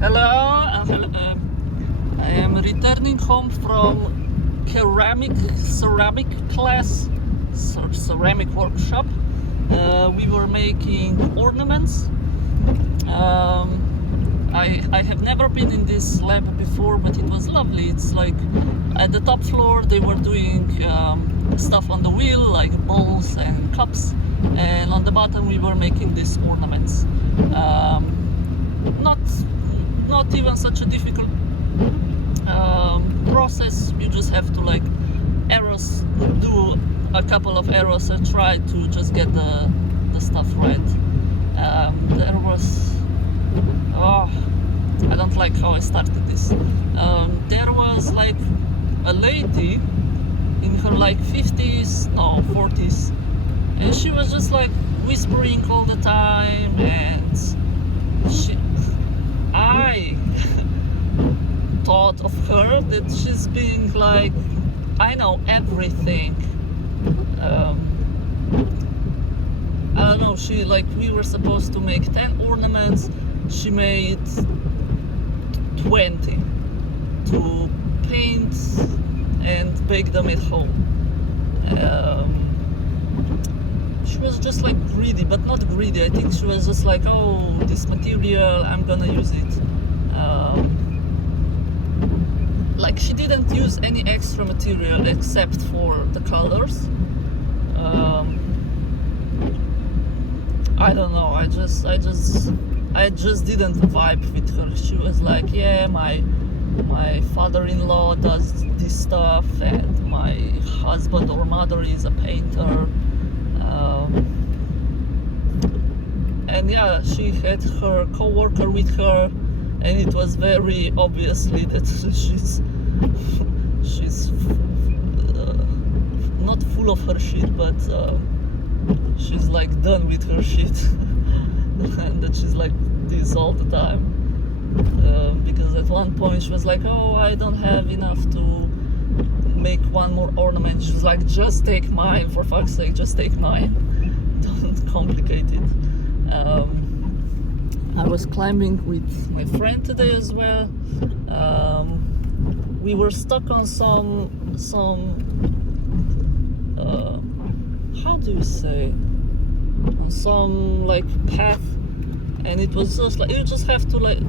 Hello, I am returning home from ceramic class, ceramic workshop. We were making ornaments. I have never been in this lab before, but it was lovely. It's like at the top floor they were doing stuff on the wheel, like bowls and cups, and on the bottom we were making these ornaments. Not even such a difficult process. You just have to like do a couple of errors and try to just get the stuff right. There was I don't like how I started this. There was like a lady in her like 50s, no 40s, and she was just like whispering all the time, and I thought of her that she's being like, I know everything. I don't know, she like, we were supposed to make 10 ornaments, she made 20 to paint and bake them at home. She was just like greedy, but not greedy. I think she was just like, oh, this material, I'm gonna use it. Like, she didn't use any extra material except for the colors. I don't know. I just didn't vibe with her. She was like, yeah, my father-in-law does this stuff, and my husband or mother is a painter. And yeah, she had her co-worker with her, and it was very obviously that she's not full of her shit, but she's like done with her shit, and that she's like this all the time. Because at one point she was like, oh, I don't have enough to make one more ornament. She's like, just take mine, for fuck's sake, just take mine. Don't complicate it. I was climbing with my friend today as well. We were stuck on some how do you say, on some like path, and it was just like, you just had to like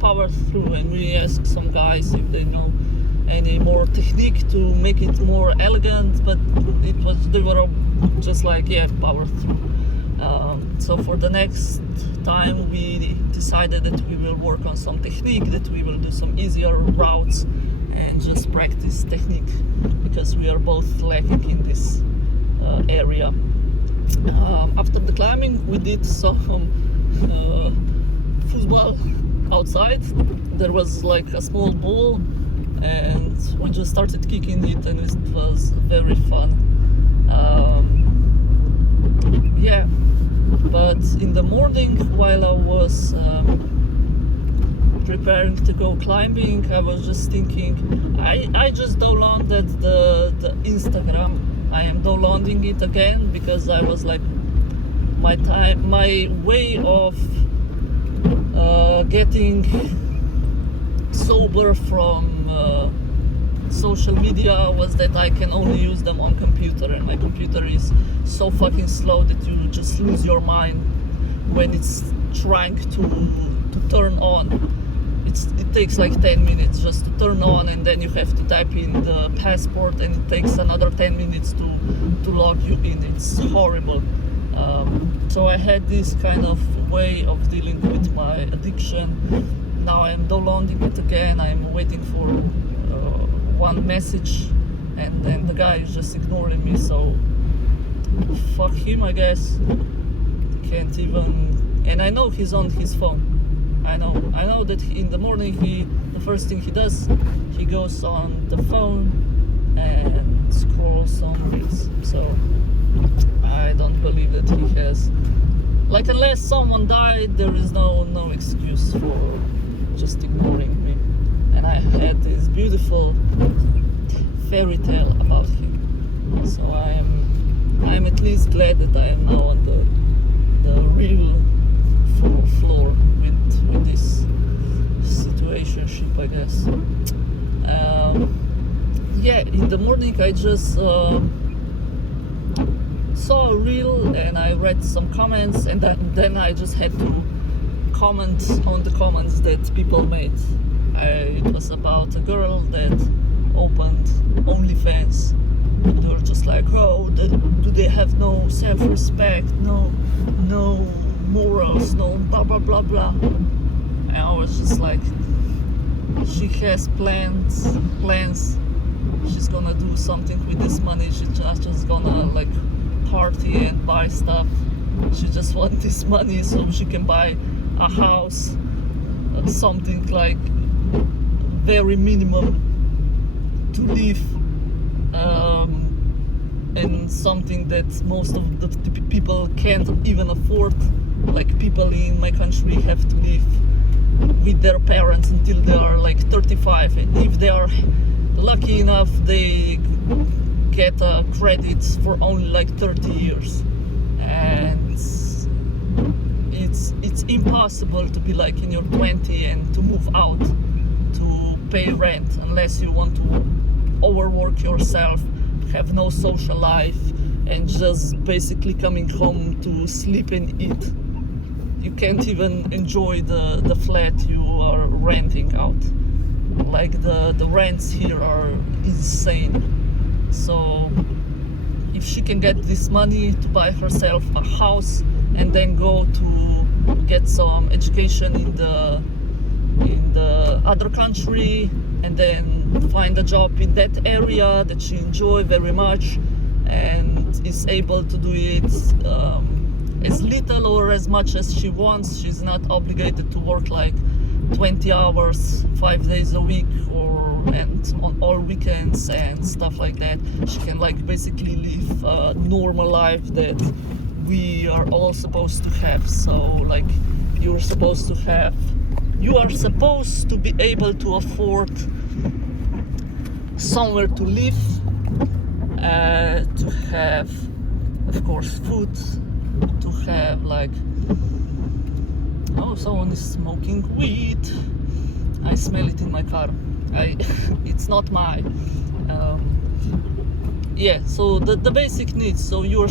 power through, and we asked some guys if they know any more technique to make it more elegant, but they were all just like, yeah, power through. So for the next time we decided that we will work on some technique, that we will do some easier routes and just practice technique, because we are both lacking in this area. After the climbing we did some football outside. There was like a small ball, and we just started kicking it, and it was very fun. Yeah, but in the morning, while I was preparing to go climbing, I was just thinking, I just downloaded the Instagram. I am downloading it again because I was like, my way of getting sober from social media was that I can only use them on computer, and my computer is so fucking slow that you just lose your mind when it's trying to turn on. It takes like 10 minutes just to turn on, and then you have to type in the password, and it takes another 10 minutes to log you in. It's horrible. So I had this kind of way of dealing with my addiction. Now I'm downloading it again. I'm waiting for one message, and then the guy is just ignoring me, so fuck him, I guess. Can't even. And I know he's on his phone. I know that in the morning the first thing he does, he goes on the phone and scrolls some reels. So I don't believe that he has, like, unless someone died, there is no excuse for just ignoring me. And I had this beautiful fairy tale about him. So I'm at least glad that I am now on the real floor with this I guess. Yeah, in the morning I just saw a reel and I read some comments, and then I just had to comment on the comments that people made. It was about a girl that opened OnlyFans. They were just like, oh, do they have no self-respect, no morals, no blah blah blah blah. And I was just like, she has plans. She's gonna do something with this money. She's just gonna like party and buy stuff. She just wants this money so she can buy a house, something like very minimum to live, and something that most of the people can't even afford. Like people in my country have to live with their parents until they are like 35, and if they are lucky enough they get credits for only like 30 years, and it's impossible to be like in your 20 and to move out to pay rent unless you want to overwork yourself, have no social life, and just basically coming home to sleep and eat. You can't even enjoy the flat you are renting out. Like the rents here are insane. So if she can get this money to buy herself a house and then go to get some education in the other country, and then find a job in that area that she enjoys very much, and is able to do it as little or as much as she wants. She's not obligated to work like 20 hours 5 days a week and on all weekends and stuff like that. She can like basically live a normal life that we are all supposed to have. So like you are supposed to be able to afford somewhere to live, to have of course food, to have like, oh, someone is smoking weed. I smell it in my car. It's not mine. Yeah, so the basic needs. So you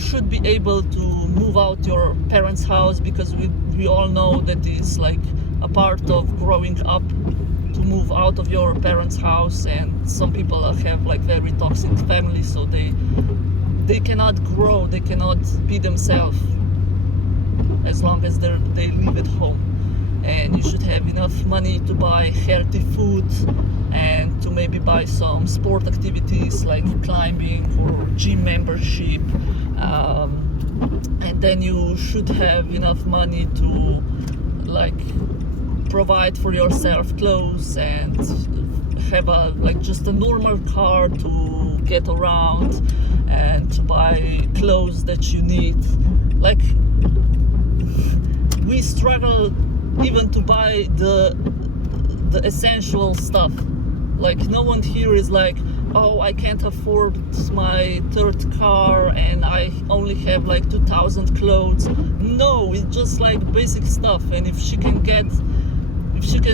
should be able to move out your parents' house, because we all know that it's like a part of growing up to move out of your parents' house, and some people have like very toxic families, so they cannot grow, they cannot be themselves as long as they live at home. And you should have enough money to buy healthy food and to maybe buy some sport activities like climbing or gym membership, and then you should have enough money to like provide for yourself clothes and have just a normal car to get around and to buy clothes that you need. Like we struggle even to buy the essential stuff. Like no one here is like, oh, I can't afford my third car and I only have like 2,000 clothes. No, it's just like basic stuff. And if she can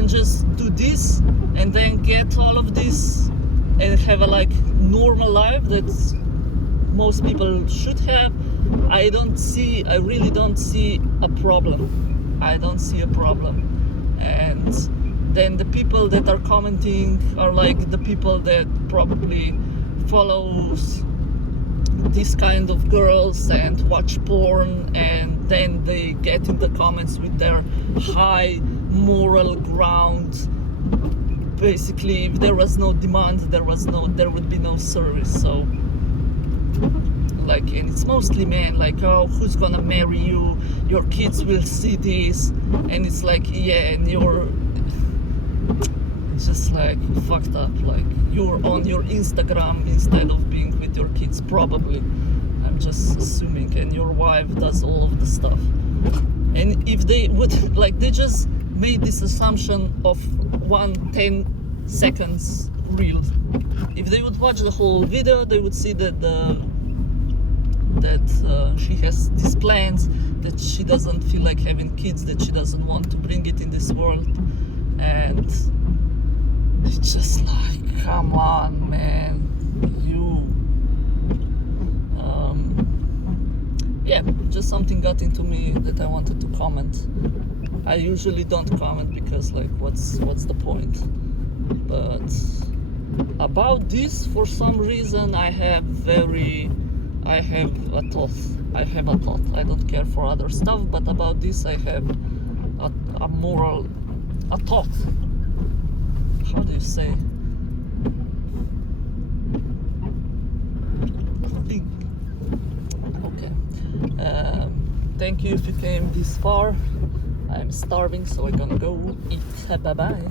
just do this and then get all of this and have a like normal life that most people should have, I really don't see a problem. I don't see a problem. And then the people that are commenting are like the people that probably follows this kind of girls and watch porn, and then they get in the comments with their high moral ground. Basically, if there was no demand, there would be no service. So like, and it's mostly men, like, oh, who's gonna marry you, your kids will see this, and it's like, yeah, and you're just like fucked up, like you're on your Instagram instead of being with your kids, probably. I'm just assuming, and your wife does all of the stuff. And if they would, like, they just made this assumption of 10 seconds reel. If they would watch the whole video, they would see that she has these plans, that she doesn't feel like having kids, that she doesn't want to bring it in this world, and it's just like, come on, man, you. Yeah, just something got into me that I wanted to comment. I usually don't comment because, like, what's the point? But about this, for some reason, I have a thought. I don't care for other stuff, but about this, I have a thought. How do you say? Think. Okay. Thank you if you came this far. I'm starving, so I'm gonna go eat. Bye bye.